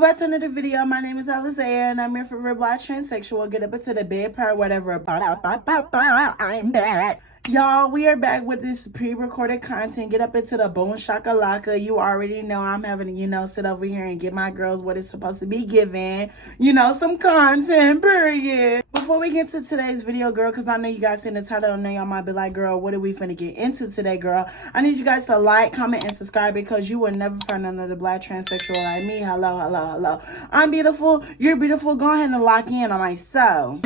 Welcome back to another video. My name is Alizea and I'm here for Real Black Transsexual. Get up into the bed part, whatever. I'm back. Y'all, we are back with this pre-recorded content. Get up into the boom shakalaka. You already know I'm having to, sit over here and give my girls what it's supposed to be given. Some content, period. Before we get to today's video, girl, because I know you guys seen the title and y'all might be like, girl, what are we finna get into today, girl? I need you guys to like, comment, and subscribe because you will never find another black transsexual like me. Hello. I'm beautiful. You're beautiful. Go ahead and lock in on my soul.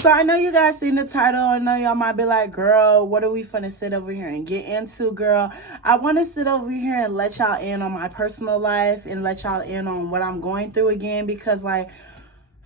So I know you guys seen the title. I know y'all might be like, girl, what are we finna sit over here and get into, girl? I want to sit over here and let y'all in on my personal life and let y'all in on what I'm going through again because, I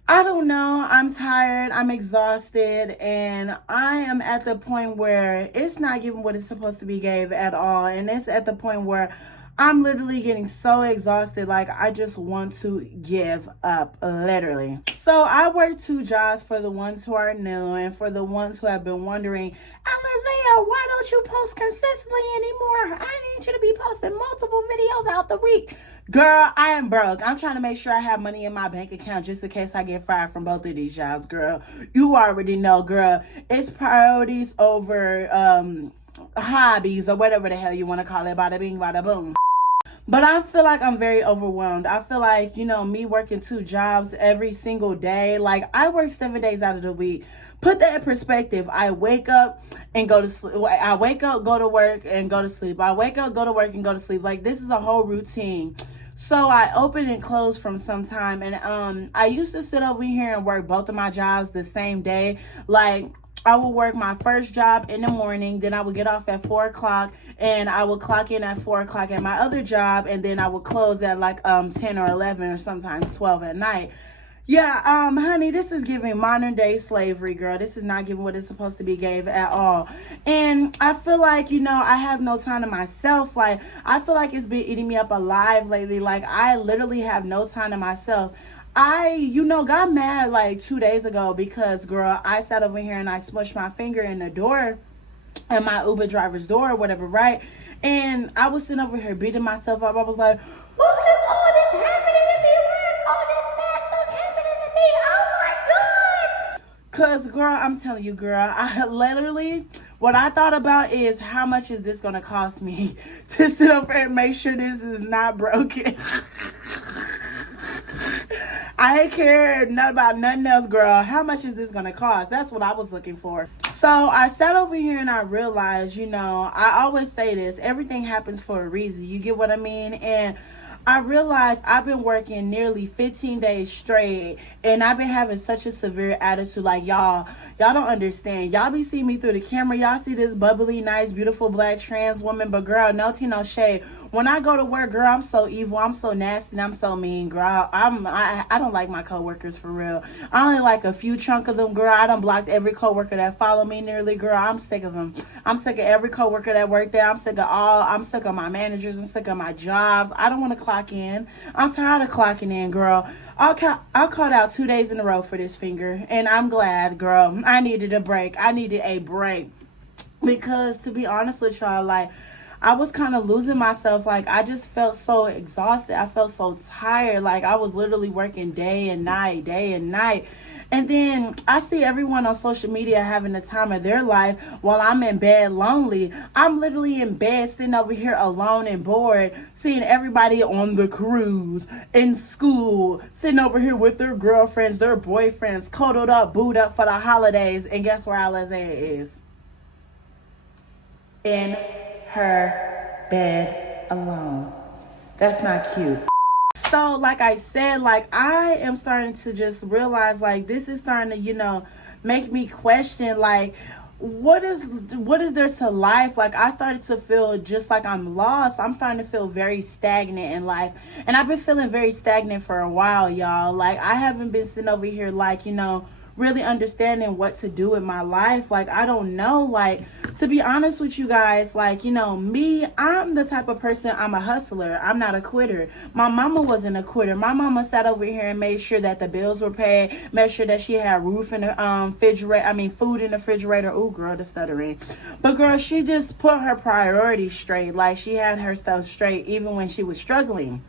don't know. I'm tired. I'm exhausted. And I am at the point where it's not giving what it's supposed to be gave at all. And it's at the point where I'm literally getting so exhausted. I just want to give up, literally. So I work 2 jobs for the ones who are new and for the ones who have been wondering, Alizea, why don't you post consistently anymore? I need you to be posting multiple videos out the week. Girl, I am broke. I'm trying to make sure I have money in my bank account just in case I get fired from both of these jobs, girl. You already know, girl. It's priorities over hobbies or whatever the hell you want to call it. Bada bing, bada boom. But I feel like I'm very overwhelmed. I feel like, me working 2 jobs every single day. I work 7 days out of the week. Put that in perspective. I wake up and go to sleep. I wake up, go to work, and go to sleep. I wake up, go to work, and go to sleep. This is a whole routine. So I open and close from some time. And I used to sit over here and work both of my jobs the same day. I would work my first job in the morning, then I would get off at 4 o'clock, and I would clock in at 4 o'clock at my other job, and then I would close at 10 or 11 or sometimes 12 at night. Yeah, honey, this is giving modern day slavery, girl. This is not giving what it's supposed to be gave at all. And I feel like, I have no time to myself. I feel like it's been eating me up alive lately. I literally have no time to myself. I got mad 2 days ago because, girl, I sat over here and I smushed my finger in the door, in my Uber driver's door or whatever, right? And I was sitting over here beating myself up. I was like, what is all this happening to me? Why is all this bad stuff happening to me? Oh my God. Because, girl, I'm telling you, girl, I literally, what I thought about is how much is this going to cost me to sit over and make sure this is not broken? I ain't care not about nothing else, girl. How much is this going to cost? That's what I was looking for. So I sat over here and I realized, I always say this. Everything happens for a reason. You get what I mean? And I realized I've been working nearly 15 days straight and I've been having such a severe attitude. Y'all don't understand. Y'all be seeing me through the camera. Y'all see this bubbly, nice, beautiful black trans woman. But girl, no tea, no shade. When I go to work, girl, I'm so evil. I'm so nasty and I'm so mean, girl. I don't like my coworkers for real. I only like a few chunk of them, girl. I done blocked every coworker that follow me nearly, girl. I'm sick of them. I'm sick of every coworker that work there. I'm sick of my managers. I'm sick of my jobs. I don't want to clock in. I'm tired of clocking in, girl. I called out 2 days in a row for this finger, and I'm glad, girl. I needed a break. Because to be honest with y'all, I was kind of losing myself. I just felt so exhausted. I felt so tired. I was literally working day and night. And then I see everyone on social media having the time of their life while I'm in bed lonely. I'm literally in bed sitting over here alone and bored, seeing everybody on the cruise, in school, sitting over here with their girlfriends, their boyfriends, cuddled up, booed up for the holidays. And guess where Alizea is? In her bed alone. That's not cute. So, like I said, I am starting to just realize, this is starting to, make me question, what is there to life? I started to feel just like I'm lost. I'm starting to feel very stagnant in life. And I've been feeling very stagnant for a while, y'all. I haven't been sitting over here, really understanding what to do with my life. I don't know. To be honest with you guys, me, I'm the type of person, I'm a hustler. I'm not a quitter. My mama wasn't a quitter. My mama sat over here and made sure that the bills were paid, made sure that she had roof in the refrigerator, food in the refrigerator. Ooh, girl, the stuttering. But girl, she just put her priorities straight. She had her stuff straight even when she was struggling.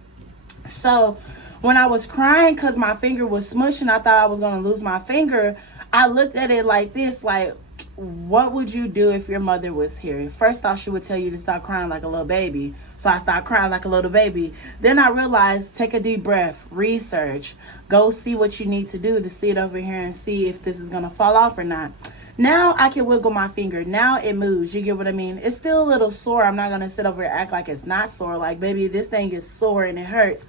So when I was crying because my finger was smushing, I thought I was going to lose my finger. I looked at it like this, like, what would you do if your mother was here? First off, she would tell you to stop crying like a little baby. So I stopped crying like a little baby. Then I realized, take a deep breath, research, go see what you need to do to sit over here and see if this is going to fall off or not. Now I can wiggle my finger. Now it moves. You get what I mean? It's still a little sore. I'm not going to sit over here and act like it's not sore. Like, baby, this thing is sore and it hurts.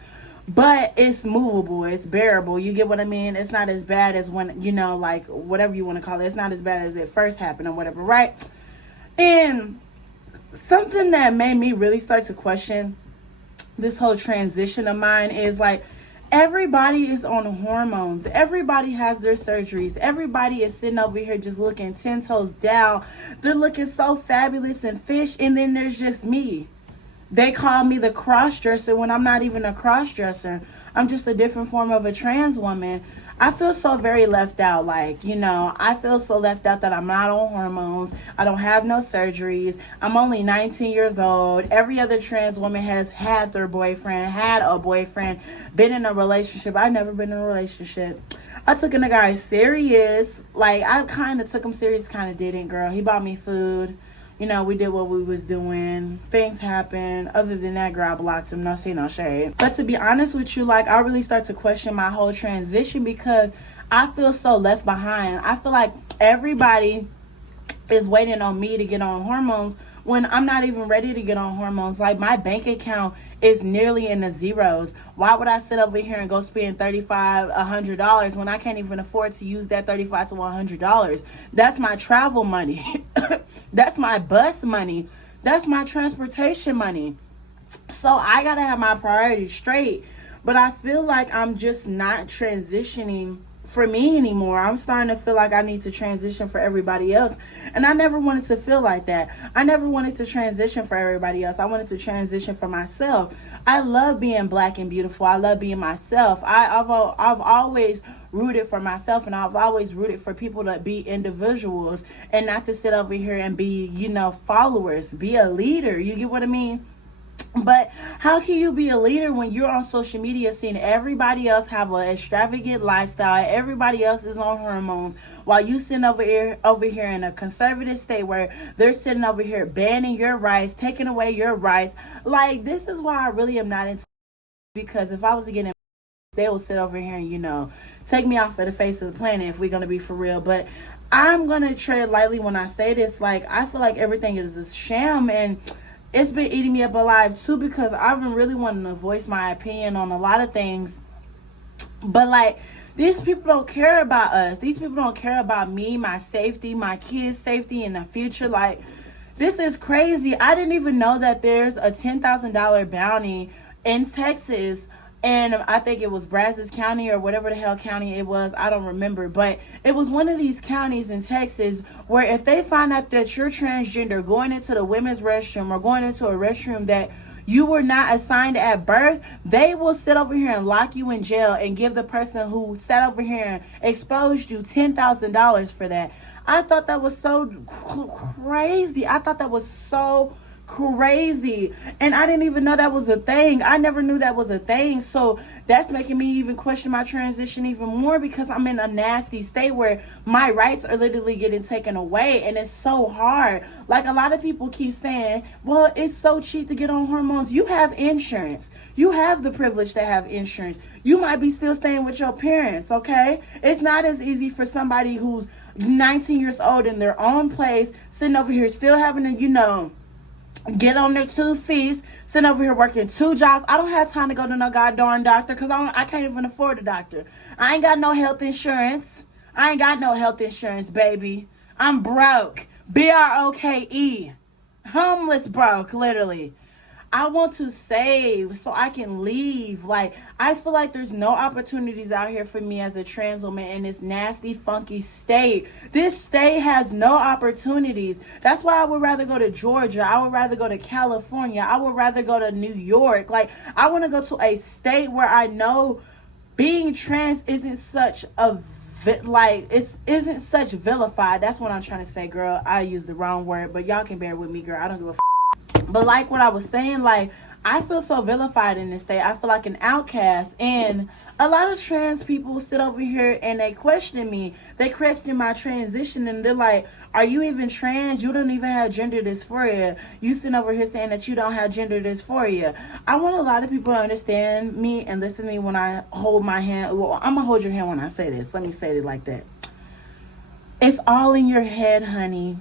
But it's movable. It's bearable. You get what I mean? It's not as bad as when, you know, like, whatever you want to call it. It's not as bad as it first happened or whatever, right? And something that made me really start to question this whole transition of mine is, like, everybody is on hormones. Everybody has their surgeries. Everybody is sitting over here just looking 10 toes down. They're looking so fabulous and fish. And then there's just me. They call me the cross-dresser when I'm not even a cross-dresser. I'm just a different form of a trans woman. I feel so very left out. Like, you know, I feel so left out that I'm not on hormones. I don't have no surgeries. I'm only 19 years old. Every other trans woman has had their boyfriend, had a boyfriend, been in a relationship. I've never been in a relationship. I took a guy serious. Like, I kind of took him serious, kind of didn't, girl. He bought me food. You know, we did what we was doing. Things happened. Other than that, girl, I blocked him. No shade, no shade. But to be honest with you, like, I really start to question my whole transition because I feel so left behind. I feel like everybody is waiting on me to get on hormones when I'm not even ready to get on hormones. Like, my bank account is nearly in the zeros. Why would I sit over here and go spend $35, $100 when I can't even afford to use that $35 to $100? That's my travel money. That's my bus money. That's my transportation money. So I gotta have my priorities straight. But I feel like I'm just not transitioning for me anymore. I'm starting to feel like I need to transition for everybody else. And I never wanted to feel like that. I never wanted to transition for everybody else. I wanted to transition for myself. I love being black and beautiful. I love being myself. I've always rooted for myself, and I've always rooted for people to be individuals and not to sit over here and be, you know, followers. Be a leader. You get what I mean? But how can you be a leader when you're on social media seeing everybody else have an extravagant lifestyle, everybody else is on hormones, while you sitting over here in a conservative state where they're sitting over here banning your rights, taking away your rights? Like, this is why I really am not into, because if I was to get in, they will sit over here and, you know, take me off of the face of the planet if we're going to be for real. But I'm going to tread lightly when I say this. Like, I feel like everything is a sham, and it's been eating me up alive too, because I've been really wanting to voice my opinion on a lot of things. But, like, these people don't care about us. These people don't care about me, my safety, my kids' safety in the future. Like, this is crazy. I didn't even know that there's a $10,000 bounty in Texas, and I think it was Brazos County or whatever the hell county it was. I don't remember. But it was one of these counties in Texas where if they find out that you're transgender going into the women's restroom or going into a restroom that you were not assigned at birth, they will sit over here and lock you in jail and give the person who sat over here and exposed you $10,000 for that. I thought that was so crazy. I thought that was so crazy, and I didn't even know that was a thing. I never knew that was a thing. So that's making me even question my transition even more, because I'm in a nasty state where my rights are literally getting taken away, and it's so hard. Like, a lot of people keep saying, well, it's so cheap to get on hormones. You have insurance. You have the privilege to have insurance. You might be still staying with your parents, okay? It's not as easy for somebody who's 19 years old in their own place, sitting over here still having to, you know, get on their 2 feet, sitting over here working 2 jobs. I don't have time to go to no goddamn doctor, because I can't even afford a doctor. I ain't got no health insurance. I ain't got no health insurance, baby. I'm broke. BROKE. Homeless broke, literally. I want to save so I can leave. Like, I feel like there's no opportunities out here for me as a trans woman in this nasty, funky state. This state has no opportunities. That's why I would rather go to Georgia. I would rather go to California. I would rather go to New York. Like, I want to go to a state where I know being trans isn't such a isn't such vilified. That's what I'm trying to say, girl. I used the wrong word, but y'all can bear with me, girl. I don't give a. But like what I was saying, like, I feel so vilified in this state. I feel like an outcast. And a lot of trans people sit over here and they question me. They question my transition and they're like, are you even trans? You don't even have gender dysphoria. You sitting over here saying that you don't have gender dysphoria. I want a lot of people to understand me and listen to me when I hold my hand. Well, I'm going to hold your hand when I say this. Let me say it like that. It's all in your head, honey.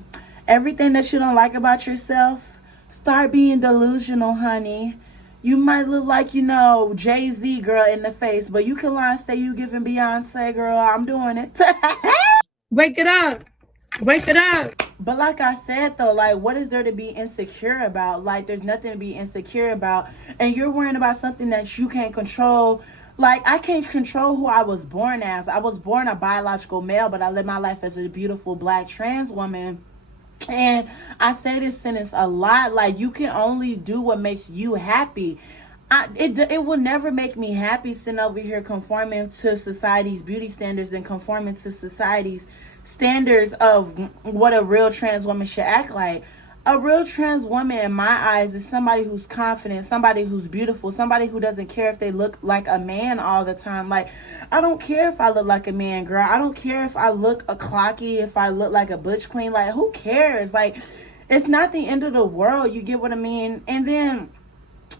Everything that you don't like about yourself, start being delusional, honey. You might look like, Jay-Z, girl, in the face, but you can lie and say you giving Beyonce, girl. I'm doing it. Wake it up. Wake it up. But like I said, though, like, what is there to be insecure about? Like, there's nothing to be insecure about. And you're worrying about something that you can't control. Like, I can't control who I was born as. I was born a biological male, but I lived my life as a beautiful black trans woman. And I say this sentence a lot, like, you can only do what makes you happy. It will never make me happy sitting over here conforming to society's beauty standards and conforming to society's standards of what a real trans woman should act like. A real trans woman, in my eyes, is somebody who's confident, somebody who's beautiful, somebody who doesn't care if they look like a man all the time. Like, I don't care if I look like a man, girl. I don't care if I look a clocky, if I look like a butch queen. Like, who cares? Like, it's not the end of the world. You get what I mean? And then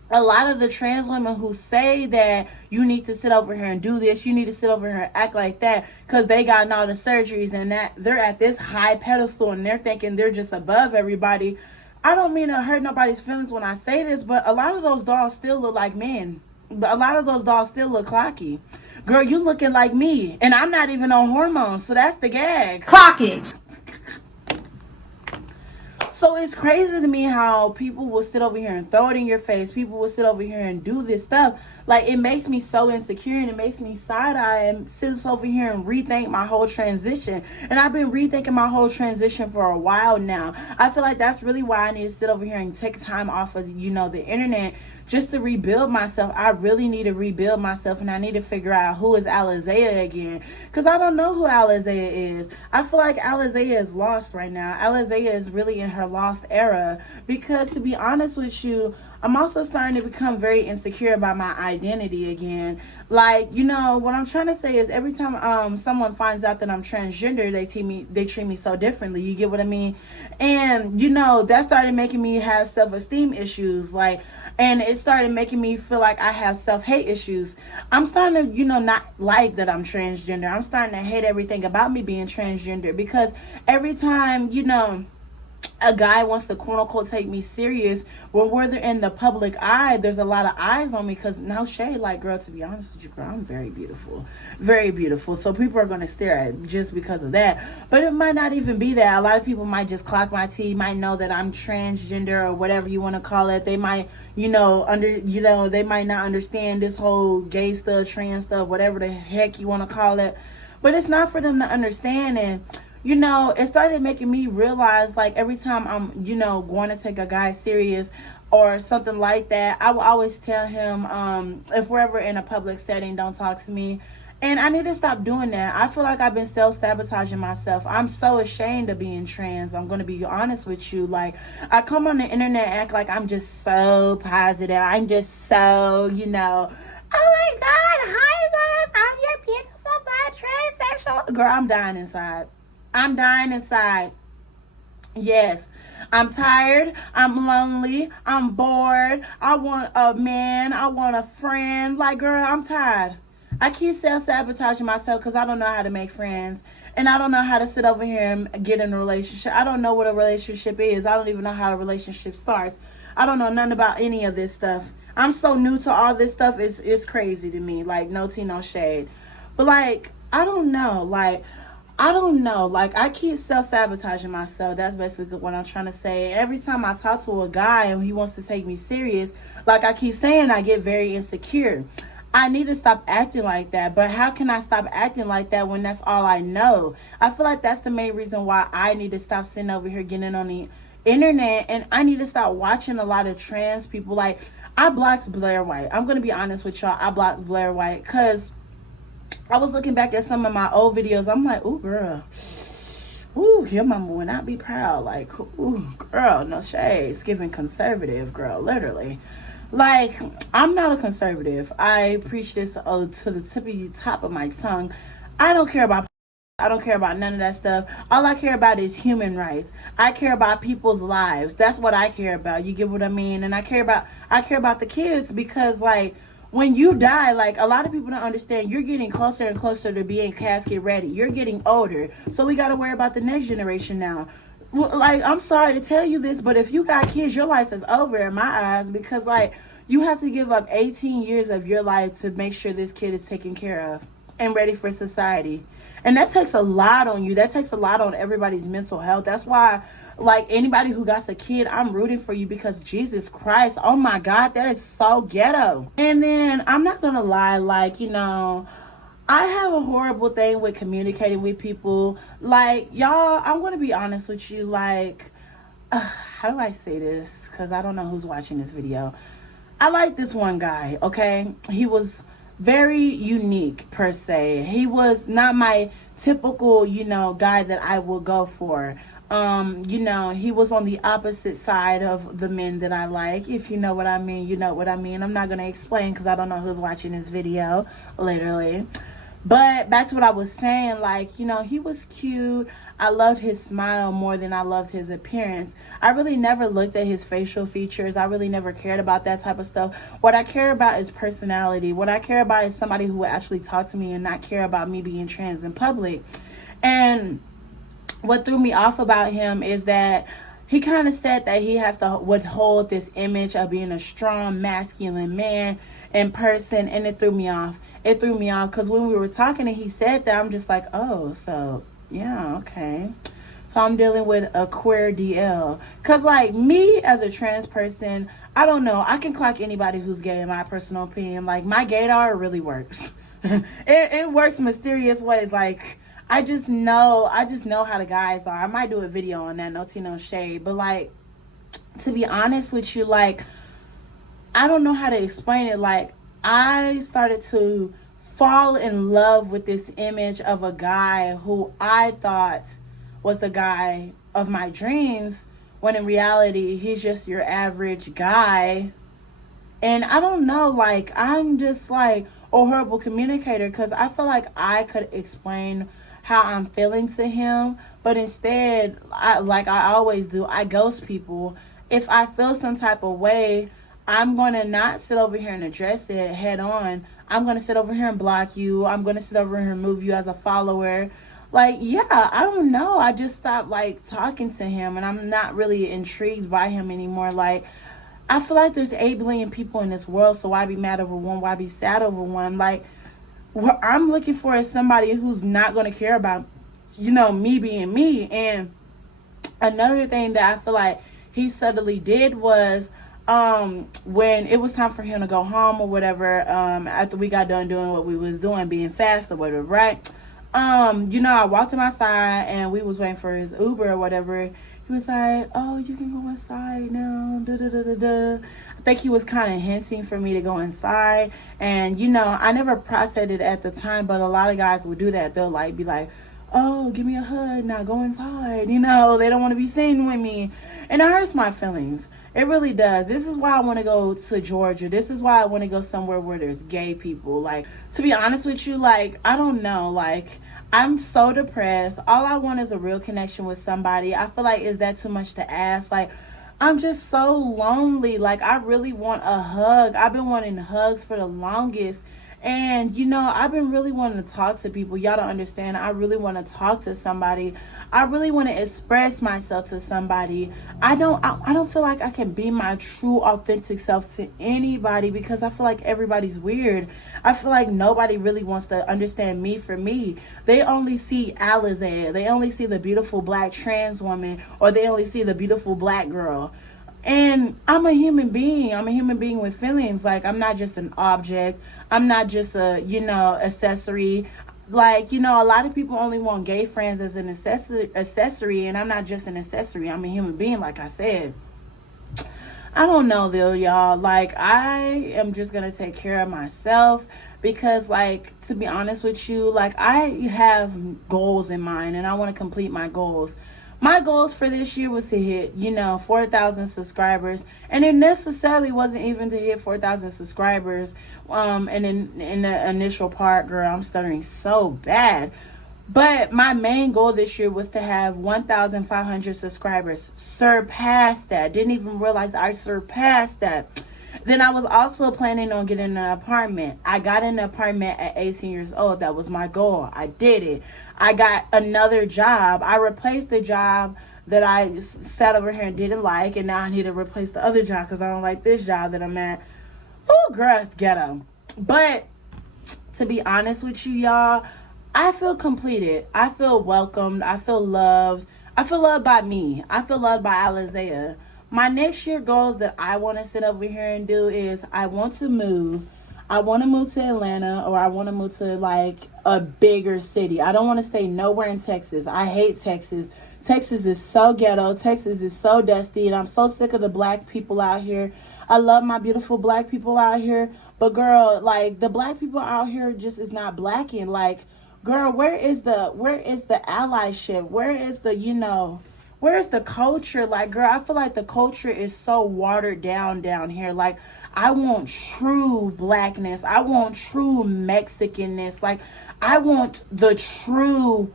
a lot of the trans women who say that you need to sit over here and do this, you need to sit over here and act like that because they got all the surgeries and that they're at this high pedestal and they're thinking they're just above everybody. I don't mean to hurt nobody's feelings when I say this, but a lot of those dolls still look like men. But a lot of those dolls still look clocky. Girl, you looking like me, and I'm not even on hormones, so that's the gag. Clock it. So it's crazy to me how people will sit over here and throw it in your face. People will sit over here and do this stuff. Like, it makes me so insecure and it makes me side-eye and sit over here and rethink my whole transition. And I've been rethinking my whole transition for a while now. I feel like that's really why I need to sit over here and take time off of, the internet just to rebuild myself. I really need to rebuild myself, and I need to figure out who is Alizea again, because I don't know who Alizea is. I feel like Alizea is lost right now. Alizea is really in her lost era, because to be honest with you, I'm also starting to become very insecure about my identity again. Like, what I'm trying to say is every time someone finds out that I'm transgender, they treat me so differently. You get what I mean? And that started making me have self-esteem issues. Like, and it started making me feel like I have self-hate issues. I'm starting to, not like that I'm transgender. I'm starting to hate everything about me being transgender, because every time, a guy wants to quote unquote take me serious, when we're in the public eye, there's a lot of eyes on me, because no shade, like, girl, to be honest with you, girl, I'm very beautiful, very beautiful. So people are going to stare at just because of that. But it might not even be that. A lot of people might just clock my T, might know that I'm transgender or whatever you want to call it. They might, they might not understand this whole gay stuff, trans stuff, whatever the heck you want to call it. But it's not for them to understand. And it started making me realize, like, every time I'm, going to take a guy serious or something like that, I will always tell him, if we're ever in a public setting, don't talk to me. And I need to stop doing that. I feel like I've been self-sabotaging myself. I'm so ashamed of being trans. I'm going to be honest with you. Like, I come on the internet, act like I'm just so positive. I'm just so, oh my God, hi, love. I'm your beautiful black transsexual. Girl, I'm dying inside. I'm dying inside. Yes, I'm tired. I'm lonely. I'm bored. I want a man. I want a friend. Like, girl, I'm tired. I keep self-sabotaging myself because I don't know how to make friends. And I don't know how to sit over here and get in a relationship. I don't know what a relationship is. I don't even know how a relationship starts. I don't know nothing about any of this stuff. I'm so new to all this stuff. It's crazy to me. Like, no tea, no shade. But, like, I don't know. Like, I keep self-sabotaging myself. That's basically what I'm trying to say. Every time I talk to a guy and he wants to take me serious, like I keep saying, I get very insecure. I need to stop acting like that. But how can I stop acting like that when that's all I know? I feel like that's the main reason why I need to stop sitting over here getting on the internet, and I need to stop watching a lot of trans people. Like, I blocked Blair White. I'm going to be honest with y'all. I blocked Blair White because I was looking back at some of my old videos. I'm like, ooh, girl. Ooh, your mama would not be proud. Like, ooh, girl, no shade. It's giving conservative, girl, literally. Like, I'm not a conservative. I preach this to the top of my tongue. I don't care about I don't care about none of that stuff. All I care about is human rights. I care about people's lives. That's what I care about. You get what I mean? And I care about the kids because like when you die, like a lot of people don't understand, you're getting closer and closer to being casket ready. You're getting older. So we got to worry about the next generation now. Well, like, I'm sorry to tell you this, but if you got kids, your life is over in my eyes because like you have to give up 18 years of your life to make sure this kid is taken care of and ready for society. And that takes a lot on you. That takes a lot on everybody's mental health. That's why, like, anybody who got a kid, I'm rooting for you because Jesus Christ, oh my God, that is so ghetto. And then I'm not gonna lie, like, I have a horrible thing with communicating with people. Like, y'all, I'm gonna be honest with you, like, how do I say this? Because I don't know who's watching this video. I like this one guy, okay? He was very unique per se. He was not my typical, guy that I would go for. He was on the opposite side of the men that I like. If you know what I mean, you know what I mean. I'm not going to explain because I don't know who's watching this video, literally. But back to what I was saying, like, he was cute. I loved his smile more than I loved his appearance. I really never looked at his facial features. I really never cared about that type of stuff. What I care about is personality. What I care about is somebody who would actually talk to me and not care about me being trans in public. And what threw me off about him is that he kind of said that he has to withhold this image of being a strong, masculine man in person, and it threw me off. It threw me off because when we were talking and he said that, I'm just like, oh, so, yeah, okay. So I'm dealing with a queer DL. Because, like, me as a trans person, I don't know. I can clock anybody who's gay in my personal opinion. Like, my gaydar really works. it works mysterious ways. Like, I just know how the guys are. I might do a video on that, no tea, no shade. But, like, to be honest with you, like, I don't know how to explain it. Like, I started to fall in love with this image of a guy who I thought was the guy of my dreams, when in reality, he's just your average guy. And I don't know, like, I'm just like a horrible communicator because I feel like I could explain how I'm feeling to him, but instead, like I always do, I ghost people. If I feel some type of way, I'm going to not sit over here and address it head on. I'm going to sit over here and block you. I'm going to sit over here and remove you as a follower. Like, yeah, I don't know. I just stopped, like, talking to him, and I'm not really intrigued by him anymore. Like, I feel like there's 8 billion people in this world, so why be mad over one? Why be sad over one? Like, what I'm looking for is somebody who's not going to care about, me being me. And another thing that I feel like he subtly did was, when it was time for him to go home or whatever, after we got done doing what we was doing, being fast or whatever, right? I walked him outside and we was waiting for his Uber or whatever. He was like, oh, you can go inside now. Da, da, da, da, da. I think he was kind of hinting for me to go inside. And, I never processed it at the time, but a lot of guys would do that. They'll be like, oh, give me a hug, now go inside. They don't want to be seen with me. And it hurts my feelings. It really does. This is why I want to go to Georgia. This is why I want to go somewhere where there's gay people. Like, to be honest with you, like, I don't know. Like, I'm so depressed. All I want is a real connection with somebody. I feel like, is that too much to ask? Like, I'm just so lonely. Like, I really want a hug. I've been wanting hugs for the longest. And, I've been really wanting to talk to people. Y'all don't understand. I really want to talk to somebody. I really want to express myself to somebody. I don't feel like I can be my true, authentic self to anybody because I feel like everybody's weird. I feel like nobody really wants to understand me for me. They only see Alizé. They only see the beautiful black trans woman, or they only see the beautiful black girl. And I'm a human being. I'm a human being with feelings. Like, I'm not just an object. I'm not just a, accessory. Like, a lot of people only want gay friends as an accessory, and I'm not just an accessory. I'm a human being, like I said. I don't know, though, y'all. Like, I am just going to take care of myself because, like, to be honest with you, like, I have goals in mind, and I want to complete my goals. My goals for this year was to hit, 4,000 subscribers. And it necessarily wasn't even to hit 4,000 subscribers. And in the initial part, girl, I'm stuttering so bad. But my main goal this year was to have 1,500 subscribers. Surpassed that. Didn't even realize I surpassed that. Then I was also planning on getting an apartment. I got an apartment at 18 years old. That was my goal. I did it. I got another job. I replaced the job that I sat over here and didn't like, and now I need to replace the other job because I don't like this job that I'm at. Oh, girl, it's ghetto. But to be honest with you, y'all, I feel completed. I feel welcomed. I feel loved. I feel loved by me. I feel loved by Alizea. My next year goals that I want to sit over here and do is I want to move. I want to move to Atlanta, or I want to move to like a bigger city. I don't want to stay nowhere in Texas. I hate Texas. Texas is so ghetto. Texas is so dusty, and I'm so sick of the black people out here. I love my beautiful black people out here, but girl, like the black people out here just is not blacking. Like, girl, where is the allyship? Where's the culture? Like, girl, I feel like the culture is so watered down here. Like, I want true blackness. I want true Mexicanness. Like, I want the true,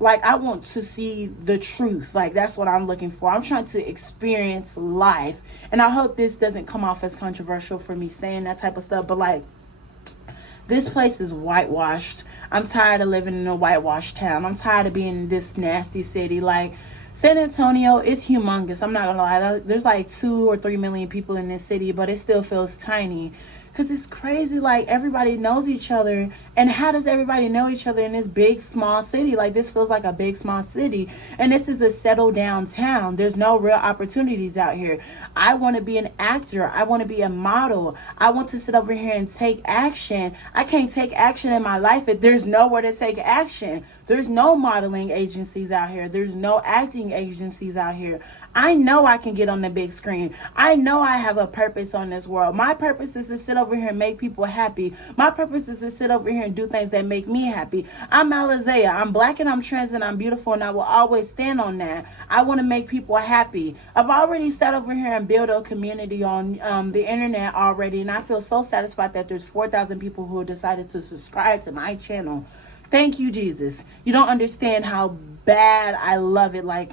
like, I want to see the truth. Like, that's what I'm looking for. I'm trying to experience life. And I hope this doesn't come off as controversial for me saying that type of stuff. But, like, this place is whitewashed. I'm tired of living in a whitewashed town. I'm tired of being in this nasty city. Like, San Antonio is humongous. I'm not gonna lie. There's like 2 or 3 million people in this city, but it still feels tiny. Because it's crazy. Like, everybody knows each other. And how does everybody know each other in this big, small city? Like, this feels like a big, small city. And this is a settled down town. There's no real opportunities out here. I want to be an actor. I want to be a model. I want to sit over here and take action. I can't take action in my life if there's nowhere to take action. There's no modeling agencies out here. There's no acting agencies out here. I know I can get on the big screen. I know I have a purpose on this world. My purpose is to sit over here and make people happy. My purpose is to sit over here and do things that make me happy. I'm Alizea. I'm black and I'm trans and I'm beautiful, and I will always stand on that. I want to make people happy. I've already sat over here and built a community on the internet already, and I feel so satisfied that there's 4,000 people who decided to subscribe to my channel. Thank you, Jesus. You don't understand how bad I love it. Like,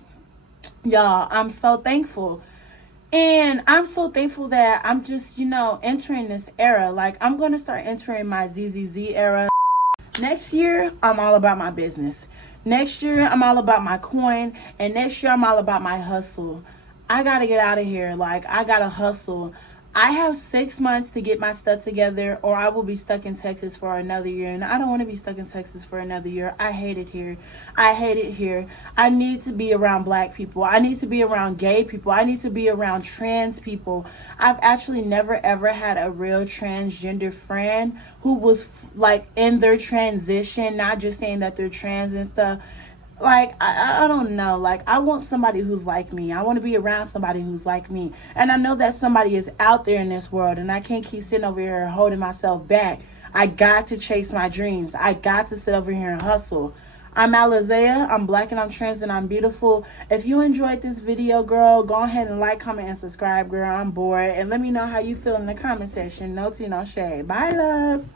y'all, I'm so thankful. And I'm so thankful that I'm just, entering this era. Like, I'm going to start entering my ZZZ era. Next year, I'm all about my business. Next year, I'm all about my coin. And next year, I'm all about my hustle. I got to get out of here. Like, I got to hustle. I have 6 months to get my stuff together, or I will be stuck in Texas for another year. And I don't want to be stuck in Texas for another year. I hate it here. I hate it here. I need to be around black people. I need to be around gay people. I need to be around trans people. I've actually never ever had a real transgender friend who was like in their transition, not just saying that they're trans and stuff. Like, I don't know. Like, I want somebody who's like me. I want to be around somebody who's like me. And I know that somebody is out there in this world, and I can't keep sitting over here holding myself back. I got to chase my dreams. I got to sit over here and hustle. I'm Alizea. I'm black and I'm trans and I'm beautiful. If you enjoyed this video, girl, go ahead and like, comment, and subscribe, girl. I'm bored. And let me know how you feel in the comment section. No tea, no shade. Bye, loves.